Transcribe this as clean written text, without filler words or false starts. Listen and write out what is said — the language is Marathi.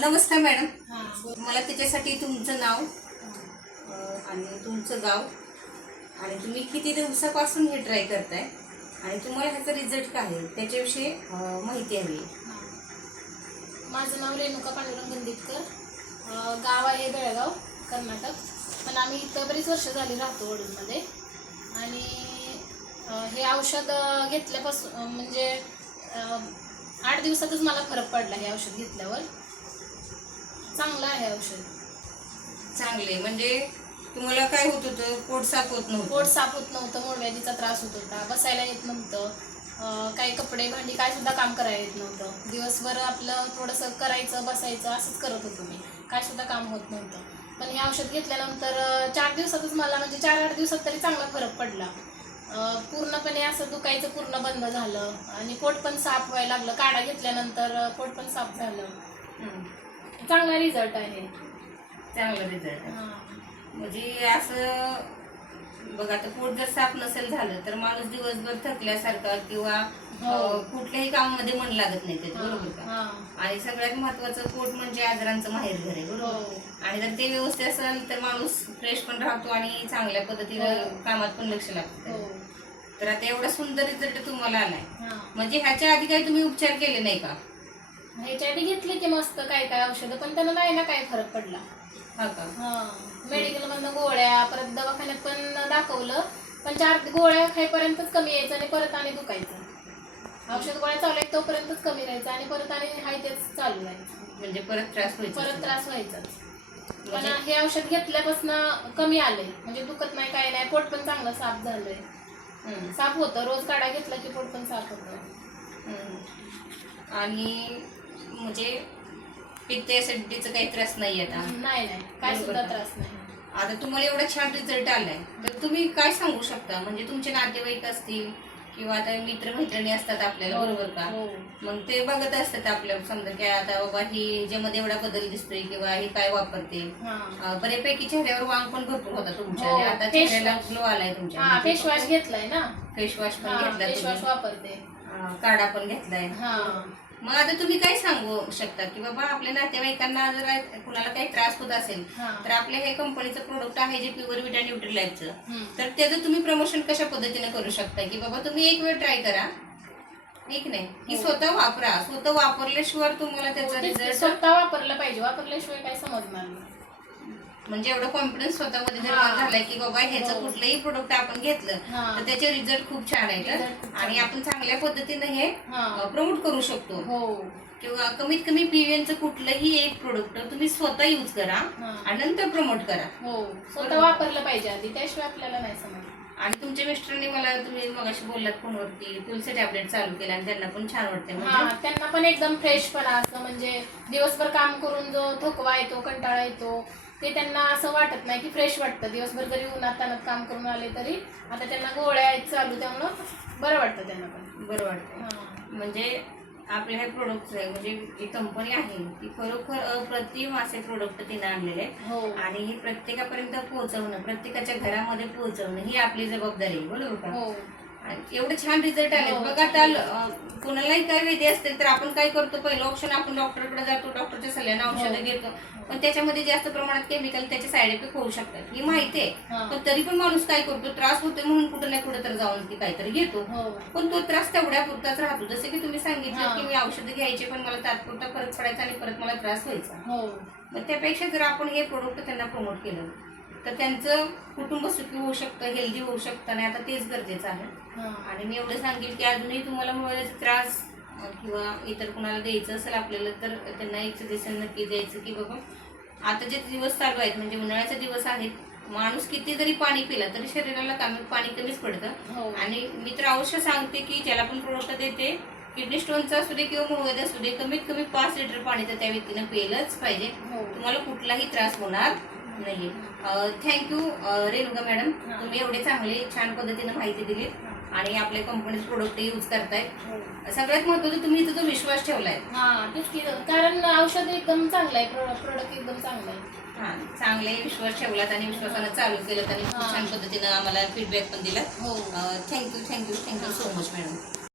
नमस्कार मॅडम. हां मला त्याच्यासाठी तुमचं नाव आणि तुमचं गाव आणि तुम्ही किती दिवसापासून हे ट्राय करताय आणि तुम्हाला ह्याचा रिझल्ट काय आहे त्याच्याविषयी माहिती हवी. माझं नाव रेणुका पांडुरंग गंदितकर, गाव आहे बेळगाव, कर्नाटक. पण आम्ही इथं बरीच वर्ष झाली राहतो वडूरमध्ये. आणि हे औषध घेतल्यापासून म्हणजे 8 दिवसातच मला फरक पडला. हे औषध घेतल्यावर चांगलं आहे औषध. चांगले म्हणजे तुम्हाला काय होत होतं? पोट साफ होत नव्हतं? पोट साफ होत नव्हतं, मूळव्याधीचा त्रास होत होता, बसायला येत नव्हतं, काही कपडे भांडी काय सुद्धा काम करायला येत नव्हतं. दिवसभर आपलं थोडंसं करायचं बसायचं असंच करत होतो मी, काय सुद्धा काम होत नव्हतं. पण हे औषध घेतल्यानंतर 4 दिवसातच मला म्हणजे 4-8 दिवसात तरी चांगला फरक पडला. पूर्णपणे असं दुखायचं पूर्ण बंद झालं आणि पोट पण साफ व्हायला लागलं. काढा घेतल्यानंतर पोट पण साफ झालं. चांगला रिझल्ट आहे. चांगला रिझल्ट म्हणजे असं बघा, आता पोट जर साफ नसेल झालं तर माणूस दिवसभर थकल्यासारखा किंवा कुठल्याही कामामध्ये मन लागत नाही त्याचं, बरोबर का? आणि सगळ्यात महत्वाचं पोट म्हणजे आजारांचं माहेर घर आहे, बरोबर. आणि जर ते व्यवस्थित असेल तर माणूस फ्रेश पण राहतो आणि चांगल्या पद्धतीनं कामात पण लक्ष लागतं. तर आता एवढा सुंदर रिझल्ट तुम्हाला आलाय, म्हणजे ह्याच्या आधी काही तुम्ही उपचार केले नाही का? ह्याच्या आधी घेतली की मस्त काय काय औषधं, पण त्यांना नाही ना काय फरक पडला. हा का? मेडिकल मधनं गोळ्या, परत दवाखान्यात पण दाखवलं, पण 4 गोळ्या खाईपर्यंतच कमी यायचं आणि परत आणि दुखायचं. औषध गोळ्या चालू आहेत तोपर्यंतच कमी राहायचं आणि परत आणि हाय तेच चालू राहायचं, म्हणजे परत त्रास व्हायचाच. पण हे औषध घेतल्यापासून कमी आलंय, म्हणजे दुखत नाही, काय नाही. पोट पण चांगलं साफ झालंय, साफ होतं. रोज काढा घेतला की पोट पण साफ होतं. आणि म्हणजे पित्त ऍसिडिटीचा काही त्रास नाही आता? नाही, काय सुद्धा त्रास नाही. आता तुम्हाला एवढा छान रिझल्ट आलाय तर तुम्ही काय सांगू शकता? म्हणजे तुमचे नातेवाईक असतील किंवा आता मित्रमैत्रिणी असतात आपल्याला, बरोबर का? मग ते बघत असतात आपल्याला, समजा की आता बाबा ही ज्यामध्ये एवढा बदल दिसतोय किंवा ही काय वापरते. बऱ्यापैकी चेहऱ्यावर वांग पण भरपूर होता तुमच्या, आता चेहऱ्याला ग्लो आलाय तुमच्या. फेस वॉश घेतलाय ना, फेस वॉश पण घेतला, फेस वॉश वापरते, काढा पण घेतलाय. मग आता तुम्ही काय सांगू शकता की बाबा आपल्या नातेवाईकांना जर कुणाला काही त्रास होत असेल तर आपल्या हे कंपनीचं प्रोडक्ट आहे जे प्युअर विटा न्यूट्रीलाइफचं, तर त्याचं तुम्ही प्रमोशन कशा पद्धतीने करू शकता की बाबा तुम्ही एक वेळ ट्राय करा, ठीक नाही की स्वतः वापरा. स्वतः वापरल्याशिवाय तुम्हाला त्याचा रिझल्ट, स्वतः वापरलं पाहिजे, वापरल्याशिवाय काय समजणार नाही. म्हणजे एवढं कॉन्फिडन्स स्वतःमध्ये निर्माण झालाय की बाबा ह्याचं कुठलंही प्रोडक्ट आपण घेतलं तर त्याचे रिझल्ट खूप छान आहेत आणि आपण चांगल्या पद्धतीने हे प्रमोट करू शकतो. किंवा कमीत कमी पीव्हीएनचं कुठलंही एक प्रोडक्ट तुम्ही स्वतः यूज करा आणि नंतर प्रमोट करा. स्वतः वापरलं पाहिजे आधी, त्याशिवाय आपल्याला नाही समजलं. आणि तुमच्या मिस्टरांनी मला तुम्ही मगाशी बोललात फोनवरती तुलसी टॅबलेट चालू केलं आणि त्यांना पण छान वाटते. त्यांना पण एकदम फ्रेश पण असतं, म्हणजे दिवसभर काम करून जो थकवा येतो, कंटाळा येतो, ते त्यांना असं वाटत नाही की फ्रेश वाटतं. दिवसभर जरी उन्हात तानात काम करून आले तरी आता त्यांना गोळ्या आहेत चालू, त्यामुळं बरं वाटतं, त्यांना पण बरं वाटतं. म्हणजे आपले हे प्रोडक्ट आहे, म्हणजे जी कंपनी आहे ती खरोखर अप्रतिम असे प्रोडक्ट तिने आणलेले आहे आणि हे प्रत्येकापर्यंत पोहोचवणं, प्रत्येकाच्या घरामध्ये पोहोचवणं ही आपली जबाबदारी आहे, बरोबर का? एवढे छान रिझल्ट आले बघा. आता कोणालाही काही वेदी असतील तर आपण काय करतो, पहिलं ऑप्शन आपण डॉक्टरकडे जातो, डॉक्टरच्या सल्ल्याने औषधं घेतो, पण त्याच्यामध्ये जास्त प्रमाणात केमिकल, त्याचे साईड इफेक्ट होऊ शकतात ही माहिती आहे. पण तरी पण माणूस काय करतो, त्रास होतो म्हणून कुठं नाही कुठं तर जाऊन ती काहीतरी घेतो, पण तो त्रास तेवढ्या पुरताच राहतो. जसं की तुम्ही सांगितलं की मी औषधं घ्यायचे पण मला तात्पुरता फरक पडायचा आणि परत मला त्रास व्हायचा. मग त्यापेक्षा जर आपण हे प्रोडक्ट त्यांना प्रमोट केलं तर त्यांचं कुटुंब सुखी होऊ शकतं, हेल्दी होऊ शकतं आणि आता तेच गरजेचं आहे. आणि मी एवढं सांगेल की अजूनही तुम्हाला मोबाईलचा त्रास किंवा इतर कुणाला द्यायचं असेल आपल्याला तर त्यांना एक सजेशन नक्की द्यायचं की बाबा आता जे दिवस चालू आहेत, म्हणजे उन्हाळ्याचे दिवस आहेत, माणूस किती जरी पाणी पिला तरी शरीराला पाणी कमीच पडतं. आणि मी तर अवश्य सांगते की ज्याला पण प्रोडक्ट देते, किडनी स्टोनचा असू दे किंवा मूळव्याधी असू दे, कमीत कमी 5 लिटर पाणी तर त्या व्यक्तीनं पिलंच पाहिजे, तुम्हाला कुठलाही त्रास होणार नाही. थँक्यू रेणुका मॅडम, तुम्ही एवढे चांगले छान पद्धतीने माहिती दिली आणि आपल्या कंपनीचे प्रोडक्ट यूज करताय. सगळ्यात महत्त्वाचं तुम्ही इथं जो विश्वास ठेवलाय, कारण औषध एकदम चांगलं आहे, प्रोडक्ट एकदम चांगलं आहे. चांगले विश्वास ठेवलात आणि विश्वासानं चालू केलं आणि खूप छान पद्धतीनं आम्हाला फीडबॅक पण दिला. Thank you so much madam.